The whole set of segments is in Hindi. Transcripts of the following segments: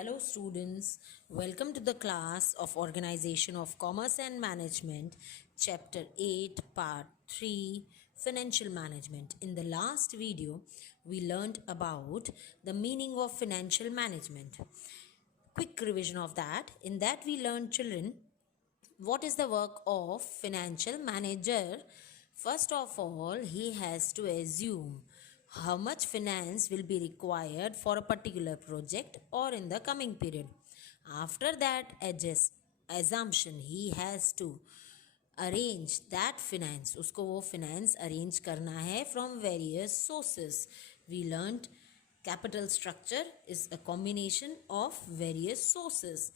Hello students, welcome to the class of Organization of Commerce and Management, Chapter 8, Part 3, Financial Management. In the last video, we learned about the meaning of financial management. Quick revision of that. In that we learned, children, what is the work of financial manager? First of all, he has to assume how much finance will be required for a particular project or in the coming period. After that assumption, he has to arrange that finance. उसको वो finance arrange करना है from various sources. We learned capital structure is a combination of various sources.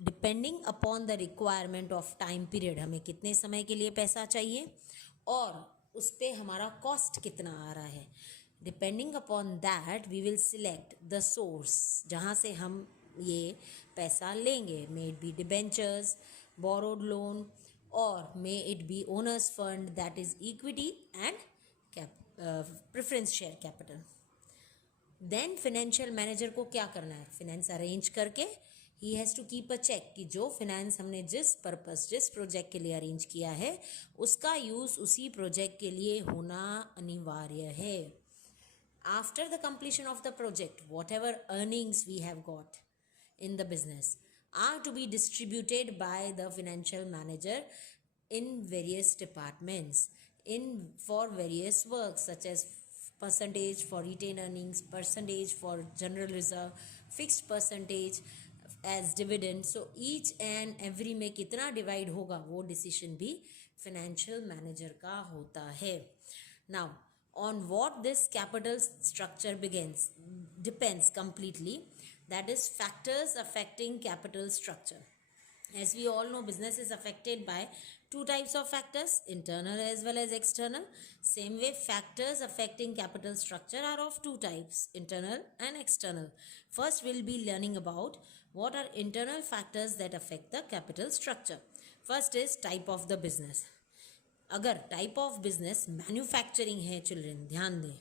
Depending upon the requirement of time period, हमें कितने समय के लिए पैसा चाहिए और उस पर हमारा कॉस्ट कितना आ रहा है. Depending upon that we will select the source जहाँ से हम ये पैसा लेंगे. May it be debentures, borrowed loan और may it be owners fund, that is equity and preference share capital. Then financial manager को क्या करना है? फाइनेंस अरेंज करके ही has to keep a check कि जो फिनेंस हमने जिस प्रोजेक्ट के लिए अरेंज किया है उसका यूज़ उसी प्रोजेक्ट के लिए होना अनिवार्य है. After the completion of the project, whatever earnings we have got in the business are to be distributed by the financial manager in various departments for various works such as percentage for retained earnings, percentage for general reserve, fixed percentage as dividend. So each and every में कितना डिवाइड होगा वो डिसीजन भी फाइनेंशियल मैनेजर का होता है. Now on what this capital structure depends completely, that is factors affecting capital structure. As we all know, business is affected by two types of factors, internal as well as external. Same way, factors affecting capital structure are of two types, internal and external. First, we'll be learning about what are internal factors that affect the capital structure. First is type of the business. अगर टाइप ऑफ बिजनेस मैन्युफैक्चरिंग है, चिल्ड्रन ध्यान दें,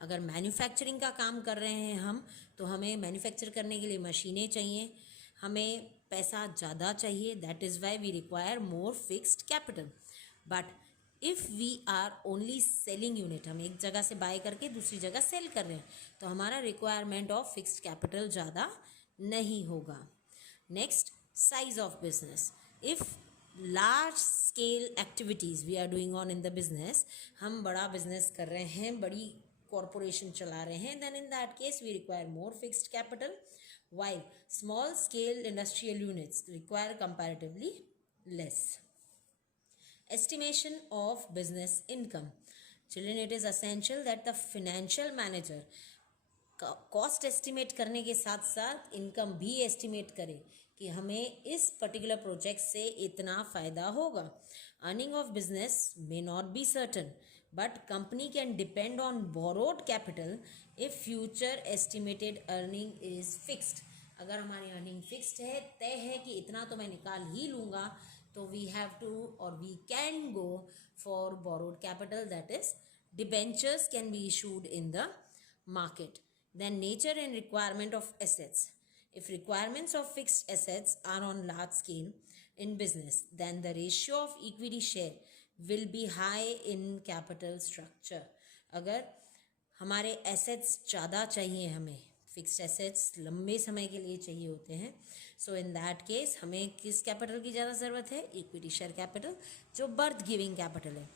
अगर मैन्युफैक्चरिंग का काम कर रहे हैं हम तो हमें मैन्युफैक्चर करने के लिए मशीनें चाहिए, हमें पैसा ज़्यादा चाहिए. That is why we require more fixed capital. But if we are only selling unit, हम एक जगह से बाय करके दूसरी जगह सेल कर रहे हैं तो हमारा रिक्वायरमेंट ऑफ फिक्स्ड कैपिटल ज़्यादा नहीं होगा. Next, size of business. If large scale activities we are doing on in the business, हम बड़ा बिजनेस कर रहे हैं, बड़ी कॉरपोरेशन चला रहे हैं, then in that case we require more fixed capital, while small scale industrial units require comparatively less. Estimation of business income. Children, it is essential that the financial manager cost estimate करने के साथ साथ इनकम भी एस्टिमेट करे कि हमें इस पर्टिकुलर प्रोजेक्ट से इतना फ़ायदा होगा. Earning of business may not be certain but company can depend on borrowed capital if future estimated earning is fixed. अगर हमारी अर्निंग फिक्स्ड है, तय है कि इतना तो मैं निकाल ही लूँगा, तो वी हैव टू और we can go for borrowed capital, that is debentures can be issued in the market. Then nature and requirement of assets. If requirements of fixed assets are on large scale in business, then the ratio of equity share will be high in capital structure. अगर हमारे assets ज़्यादा चाहिए, हमें फिक्स्ड एसेट्स लंबे समय के लिए चाहिए होते हैं, सो इन दैट केस हमें किस कैपिटल की ज़्यादा ज़रूरत है? इक्विटी शेयर कैपिटल, जो बर्थ गिविंग कैपिटल है.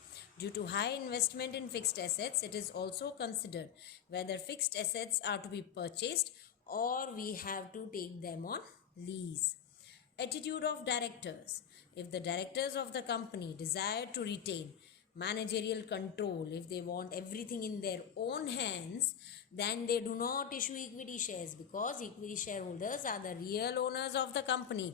Due to high investment in fixed assets, it is also considered whether fixed assets are to be purchased or we have to take them on lease. Attitude of directors. If the directors of the company desire to retain managerial control, if they want everything in their own hands, then they do not issue equity shares, because equity shareholders are the real owners of the company.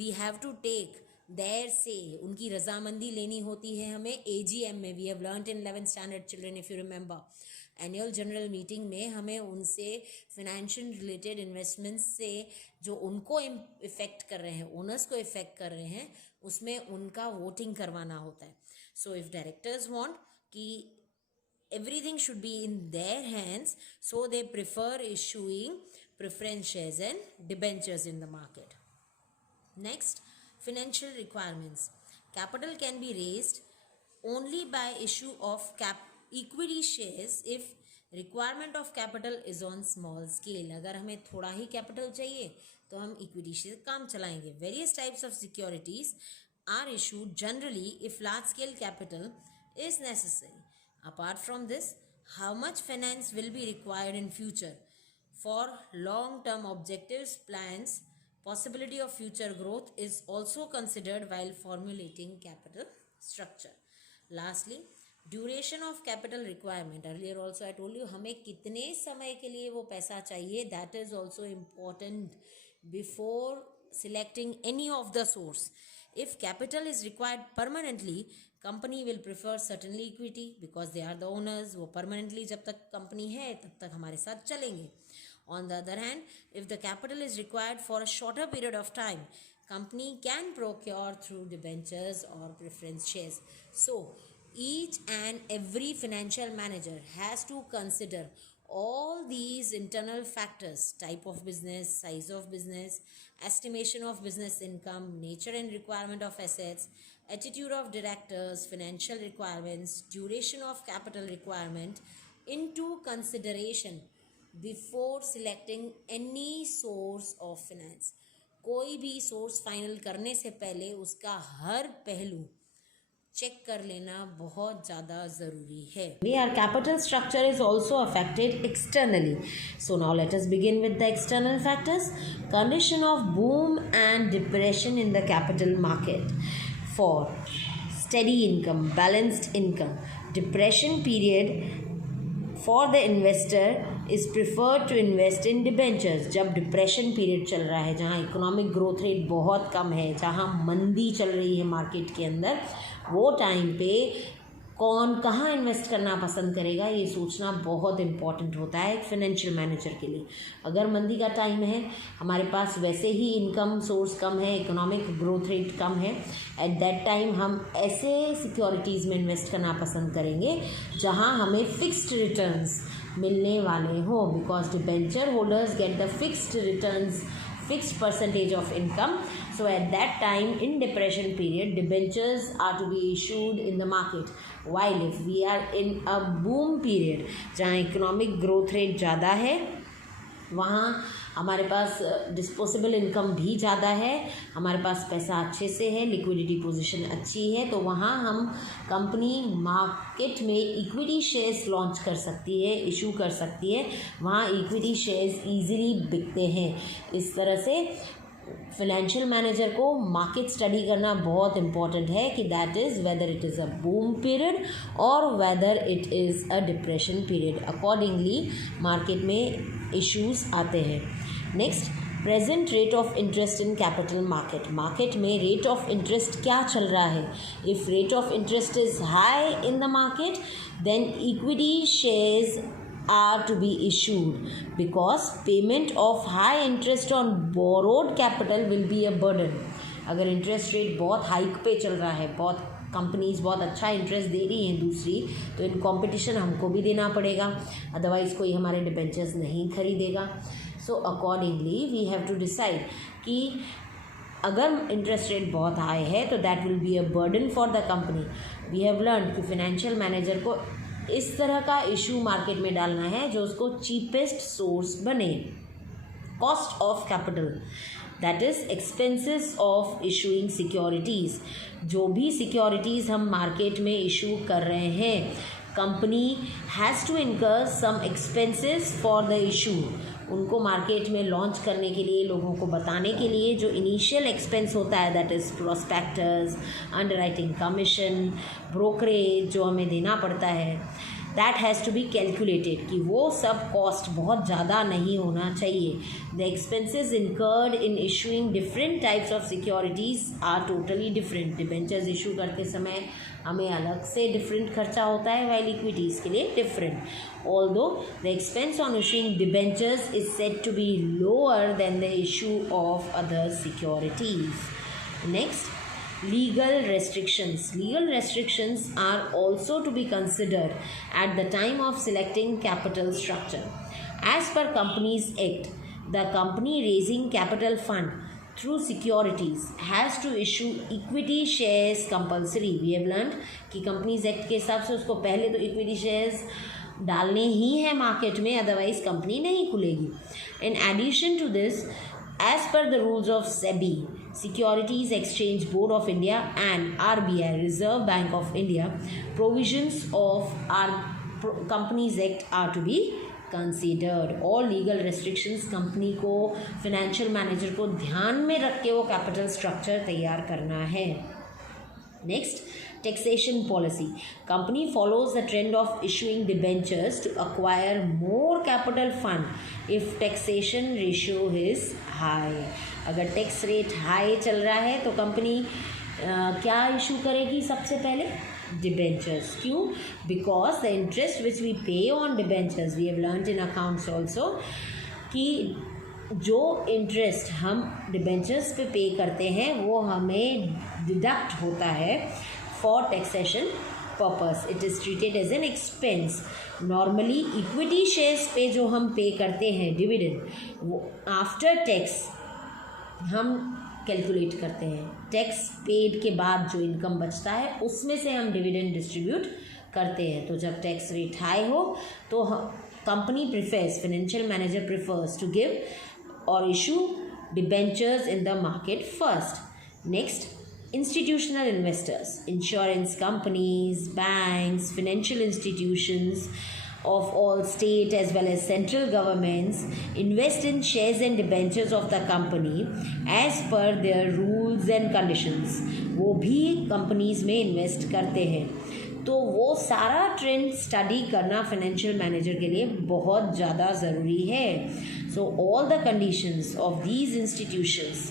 We have to take देर से उनकी रजामंदी लेनी होती है हमें AGM में. We have learned in 11th standard, children, if you remember, annual general meeting में हमें उनसे फिनेंशियल रिलेटेड इन्वेस्टमेंट्स से जो उनको इफ़ेक्ट कर रहे हैं, ओनर्स को इफ़ेक्ट कर रहे हैं, उसमें उनका वोटिंग करवाना होता है. सो इफ़ डायरेक्टर्स वांट कि everything should be in their hands, so they prefer issuing preference shares and debentures in the market. Next, financial requirements. Capital can be raised only by issue of equity shares if requirement of capital is on small scale. अगर हमें थोड़ा ही capital चाहिए तो हम equity से काम चलाएंगे. Various types of securities are issued generally if large scale capital is necessary. Apart from this, how much finance will be required in future for long term objectives, plans, possibility of future growth is also considered while formulating capital structure. Lastly, duration of capital requirement. Earlier also I told you हमें कितने समय के लिए वो पैसा चाहिए, that is also important before selecting any of the source. If capital is required permanently, company will prefer certainly equity because they are the owners. वो permanently जब तक company है तब तक हमारे साथ चलेंगे. On the other hand, if the capital is required for a shorter period of time, company can procure through debentures or preference shares. So, each and every financial manager has to consider all these internal factors: type of business, size of business, estimation of business income, nature and requirement of assets, attitude of directors, financial requirements, duration of capital requirement into consideration before selecting any source of finance. कोई भी source final करने से पहले उसका हर पहलू चेक कर लेना बहुत ज़्यादा ज़रूरी है. Our capital structure is also affected externally. So now let us begin with the external factors. Condition of boom and depression in the capital market. For steady income, balanced income, depression period for the investor is preferred to invest in debentures. जब डिप्रेशन पीरियड चल रहा है, जहाँ इकोनॉमिक ग्रोथ रेट बहुत कम है, जहाँ मंदी चल रही है मार्केट के अंदर, वो टाइम पे कौन कहाँ इन्वेस्ट करना पसंद करेगा, ये सोचना बहुत इम्पॉर्टेंट होता है एक फाइनेंशियल मैनेजर के लिए. अगर मंदी का टाइम है, हमारे पास वैसे ही इनकम सोर्स कम है, इकोनॉमिक ग्रोथ रेट कम है, एट दैट टाइम हम ऐसे सिक्योरिटीज़ में इन्वेस्ट करना पसंद करेंगे जहाँ हमें फिक्स्ड रिटर्न्स मिलने वाले हो, because debenture holders get the fixed returns, fixed percentage of income. So at that time, in depression period, debentures are to be issued in the market. While if we are in a boom period, जहाँ economic growth rate ज़्यादा है, वहाँ हमारे पास डिस्पोजेबल इनकम भी ज़्यादा है, हमारे पास पैसा अच्छे से है, लिक्विडिटी पोजीशन अच्छी है, तो वहाँ हम कंपनी मार्केट में इक्विटी शेयर्स लॉन्च कर सकती है, इशू कर सकती है. वहाँ इक्विटी शेयर्स इजीली बिकते हैं. इस तरह से फाइनेंशियल मैनेजर को मार्केट स्टडी करना बहुत इम्पॉर्टेंट है कि that is whether it is a boom period और whether it is a depression period. Accordingly market में इश्यूज आते हैं. Next, present rate of interest in capital market. Market में रेट ऑफ इंटरेस्ट क्या चल रहा है? If rate of interest is high in the market, then equity shares are to be issued because payment of high interest on borrowed capital will be a burden. अगर इंटरेस्ट रेट बहुत हाइक पे चल रहा है, बहुत कंपनीज बहुत अच्छा इंटरेस्ट दे रही हैं दूसरी, तो इन कंपटीशन हमको भी देना पड़ेगा, अदरवाइज़ कोई हमारे डिबेंचर्स नहीं खरीदेगा. So accordingly we have to decide कि अगर इंटरेस्ट रेट बहुत हाई है तो that will be a burden for the company. We have learn कि फाइनेंशियल मैनेजर को इस तरह का इशू मार्केट में डालना है जो उसको चीपेस्ट सोर्स बने. Cost of capital, that is expenses of issuing securities. जो भी सिक्योरिटीज़ हम मार्केट में इशू कर रहे हैं, company has to incur some expenses for the issue. उनको मार्केट में लॉन्च करने के लिए, लोगों को बताने के लिए जो इनिशियल एक्सपेंस होता है, that is prospectus, underwriting commission, brokerage जो हमें देना पड़ता है, that has to be calculated कि वो सब कॉस्ट बहुत ज़्यादा नहीं होना चाहिए. The expenses incurred in issuing different types of securities are totally different. Debentures issue करते समय हमें अलग से डिफरेंट खर्चा होता है, वाइल इक्विटीज़ के लिए different. Although the expense on issuing debentures is said to be lower than the issue of other securities. Next, legal restrictions. Legal restrictions are also to be considered at the time of selecting capital structure. As per Companies Act, the company raising capital fund through securities has to issue equity shares compulsory. We have learned कि कंपनीज एक्ट के हिसाब से उसको पहले तो इक्विटी शेयर्स डालने ही है मार्केट में, अदरवाइज कंपनी नहीं खुलेगी. In addition to this, as per the rules of SEBI, Securities Exchange Board of India and RBI, Reserve Bank of India, provisions of our Companies Act are to be considered. All legal restrictions company को, फाइनेंशियल मैनेजर को ध्यान में रख के वो कैपिटल स्ट्रक्चर तैयार करना है. Next, taxation policy. Company follows the trend of issuing debentures to acquire more capital fund if taxation ratio is high. अगर टैक्स रेट हाई चल रहा है तो कंपनी क्या इशू करेगी? सबसे पहले डिबेंचर्स. क्यों? Because the interest which we pay on debentures, we have learned in accounts also कि जो इंटरेस्ट हम डिबेंचर्स पे करते हैं वो हमें डिडक्ट होता है for taxation purpose. It is treated as an expense. Normally equity shares पे जो हम पे करते हैं डिविडेंड, वो आफ्टर टैक्स हम कैलकुलेट करते हैं. टैक्स पेड के बाद जो इनकम बचता है उसमें से हम डिविडेंड डिस्ट्रीब्यूट करते हैं. तो जब टैक्स रेट हाई हो तो company prefers, financial manager prefers to give और issue debentures in the market first. Next, institutional investors, insurance companies, banks, financial institutions of all state as well as central governments invest in shares and debentures of the company as per their rules and conditions. वो भी companies में invest करते हैं. तो वो सारा ट्रेंड स्टडी करना फाइनेंशियल मैनेजर के लिए बहुत ज़्यादा ज़रूरी है. So all the conditions of these institutions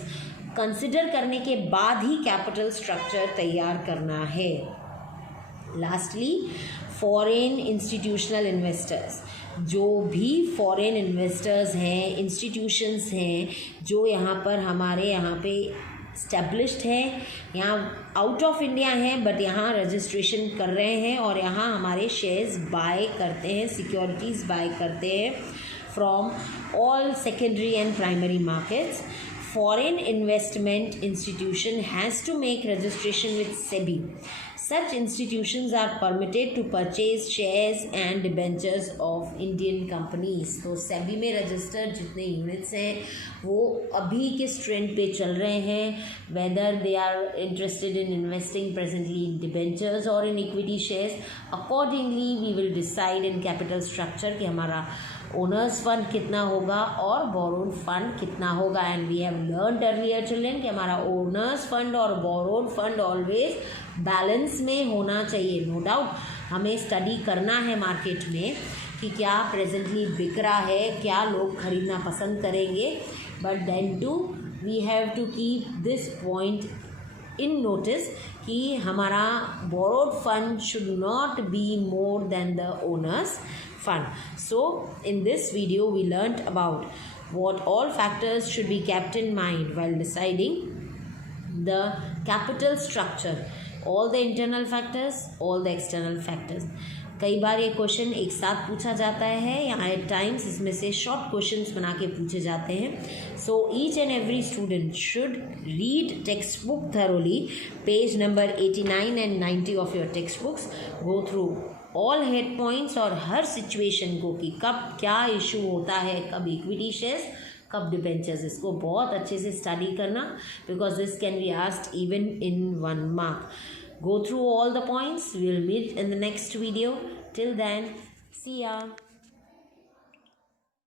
consider करने के बाद ही कैपिटल स्ट्रक्चर तैयार करना है. Lastly, foreign institutional investors. जो भी फॉरेन इन्वेस्टर्स हैं, इंस्टीट्यूशंस हैं जो यहाँ पर हमारे यहाँ पे स्टैब्लिश्ड हैं, यहाँ आउट ऑफ इंडिया हैं बट यहाँ रजिस्ट्रेशन कर रहे हैं और यहाँ हमारे शेयर्स बाय करते हैं, सिक्योरिटीज़ बाय करते हैं from all secondary and primary markets. Foreign investment institution has to make registration with SEBI. Such institutions are permitted to purchase shares and debentures of Indian companies. तो SEBI में रजिस्टर्ड जितने यूनिट्स हैं वो अभी किस ट्रेंड पे चल रहे हैं, whether they are interested in investing presently in debentures or in equity shares. Accordingly we will decide in capital structure कि हमारा ओनर्स फंड कितना होगा और बोरोड फंड कितना होगा. And we have learned earlier children कि हमारा ओनर्स फंड और बोरोड फंड ऑलवेज बैलेंस में होना चाहिए. नो डाउट हमें स्टडी करना है मार्केट में कि क्या प्रेजेंटली बिक रहा है, क्या लोग खरीदना पसंद करेंगे, but then too we have to keep this point in notice कि हमारा borrowed fund should not be more than the owners fund. So in this video we learnt about what all factors should be kept in mind while deciding the capital structure, all the internal factors, all the external factors. कई बार ये क्वेश्चन एक साथ पूछा जाता है या एट टाइम्स इसमें से शॉर्ट क्वेश्चंस बना के पूछे जाते हैं. So each and every student should read text book thoroughly. Page number 89 and 90 of your text books. Go through all head points और हर सिचुएशन को कि कब क्या इशू होता है, कब इक्विटी शेयर्स, कब डिबेंचर्स, इसको बहुत अच्छे से स्टडी करना because this can be asked even in 1 mark. Go through all the points. We'll meet in the next video. Till then, see ya.